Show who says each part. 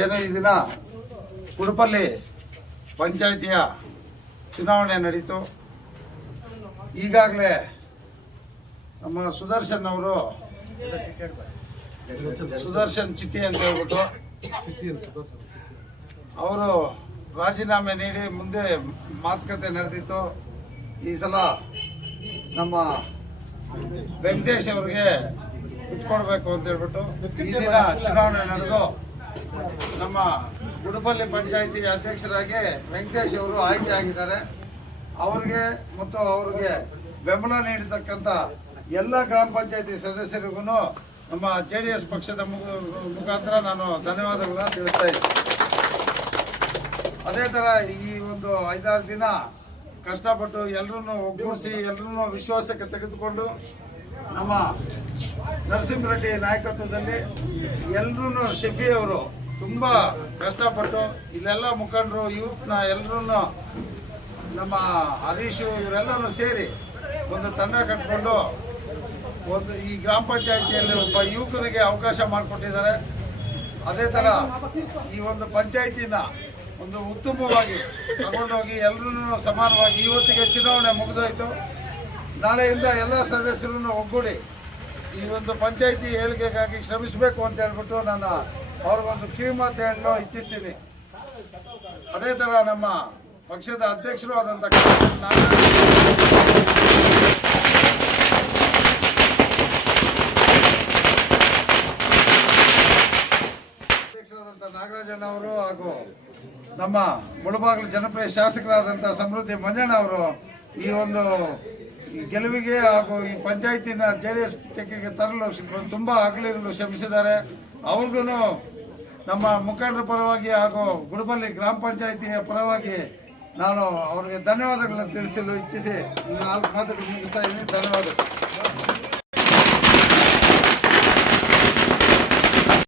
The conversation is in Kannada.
Speaker 1: ಏನು ಈ ದಿನ ಉಡುಪಲ್ಲಿ ಪಂಚಾಯಿತಿಯ ಚುನಾವಣೆ ನಡೀತು. ಈಗಾಗಲೇ ನಮ್ಮ ಸುದರ್ಶನ್ ಅವರು ಸುದರ್ಶನ್ ಚಿಟ್ಟಿ ಅಂತ ಹೇಳ್ಬಿಟ್ಟು ಅವರು ರಾಜೀನಾಮೆ ನೀಡಿ ಮುಂದೆ ಮಾತುಕತೆ ನಡೆದಿತ್ತು. ಈ ಸಲ ನಮ್ಮ ವೆಂಕಟೇಶ್ ಅವರಿಗೆ ಬಿಟ್ಕೊಡ್ಬೇಕು ಅಂತ ಹೇಳ್ಬಿಟ್ಟು ಈ ದಿನ ಚುನಾವಣೆ ನಡೆದು ನಮ್ಮ ಗುಡುಪಲ್ಲಿ ಪಂಚಾಯಿತಿ ಅಧ್ಯಕ್ಷರಾಗಿ ವೆಂಕಟೇಶ್ ಅವರು ಆಯ್ಕೆ ಆಗಿದ್ದಾರೆ. ಅವ್ರಿಗೆ ಮತ್ತು ಅವ್ರಿಗೆ ಬೆಂಬಲ ನೀಡತಕ್ಕಂಥ ಎಲ್ಲ ಗ್ರಾಮ ಪಂಚಾಯತಿ ಸದಸ್ಯರಿಗೂ ನಮ್ಮ ಜೆ ಡಿ ಎಸ್ ಪಕ್ಷದ ಮುಖಾಂತರ ನಾನು ಧನ್ಯವಾದಗಳನ್ನ ತಿಳಿಸ್ತಾ ಇದ್ದೀನಿ. ಅದೇ ಥರ ಈ ಒಂದು ಐದಾರು ದಿನ ಕಷ್ಟಪಟ್ಟು ಎಲ್ಲರೂ ಒಗ್ಗೂಡಿಸಿ ಎಲ್ಲರೂ ವಿಶ್ವಾಸಕ್ಕೆ ತೆಗೆದುಕೊಂಡು ನಮ್ಮ ನರಸಿಂಹರೆಡ್ಡಿ ನಾಯಕತ್ವದಲ್ಲಿ ಎಲ್ಲರೂ ಶಫಿ ಅವರು ತುಂಬ ಕಷ್ಟಪಟ್ಟು ಇಲ್ಲೆಲ್ಲ ಮುಖಂಡರು ಯೂತ್ನ ಎಲ್ಲರೂ ನಮ್ಮ ಹರೀಶು ಇವರೆಲ್ಲರೂ ಸೇರಿ ಒಂದು ತಂಡ ಕಟ್ಕೊಂಡು ಒಂದು ಈ ಗ್ರಾಮ ಪಂಚಾಯಿತಿಯಲ್ಲಿ ಒಬ್ಬ ಯುವಕರಿಗೆ ಅವಕಾಶ ಮಾಡಿಕೊಟ್ಟಿದ್ದಾರೆ. ಅದೇ ಥರ ಈ ಒಂದು ಪಂಚಾಯಿತಿನ ಒಂದು ಉತ್ತಮವಾಗಿ ತಗೊಂಡೋಗಿ ಎಲ್ಲರೂ ಸಮಾನವಾಗಿ ಇವತ್ತಿಗೆ ಚುನಾವಣೆ ಮುಗಿದೋಯ್ತು. ನಾಳೆಯಿಂದ ಎಲ್ಲ ಸದಸ್ಯರನ್ನು ಒಗ್ಗೂಡಿ ಈ ಒಂದು ಪಂಚಾಯಿತಿ ಏಳಿಗೆಗಾಗಿ ಶ್ರಮಿಸಬೇಕು ಅಂತ ಹೇಳ್ಬಿಟ್ಟು ನಾನು ಅವ್ರಿಗೊಂದು ಕಿವಿ ಮಾತು ಹೇಳಲು ಇಚ್ಛಿಸ್ತೀನಿ. ಅದೇ ಥರ ನಮ್ಮ ಪಕ್ಷದ ಅಧ್ಯಕ್ಷರು ಆದಂಥ ಅಧ್ಯಕ್ಷರಾದಂಥ ನಾಗರಾಜಣ್ಣ ಅವರು ಹಾಗೂ ನಮ್ಮ ಮುಳಬಾಗಿಲು ಜನಪ್ರಿಯ ಶಾಸಕರಾದಂಥ ಸಮೃದ್ಧಿ ಮಂಜಣ್ಣ ಅವರು ಈ ಒಂದು ಗೆಲುವಿಗೆ ಹಾಗೂ ಈ ಪಂಚಾಯತಿನ ಜೆ ಡಿ ಎಸ್ ತೆಕ್ಕೆಗೆ ತರಲು ತುಂಬ ಆಗಲಿಗಳು ಶ್ರಮಿಸಿದ್ದಾರೆ. ಅವ್ರಿಗೂ ನಮ್ಮ ಮುಖಂಡರ ಪರವಾಗಿ ಹಾಗೂ ಗುಡಬಲ್ಲಿ ಗ್ರಾಮ ಪಂಚಾಯತಿಯ ಪರವಾಗಿ ನಾನು ಅವರಿಗೆ ಧನ್ಯವಾದಗಳನ್ನು ತಿಳಿಸಲು ಇಚ್ಛಿಸಿ ನಾಲ್ಕು ಮಾತುಗಳು ಮುಗಿಸ್ತಾ ಇದ್ದೀನಿ. ಧನ್ಯವಾದಗಳು.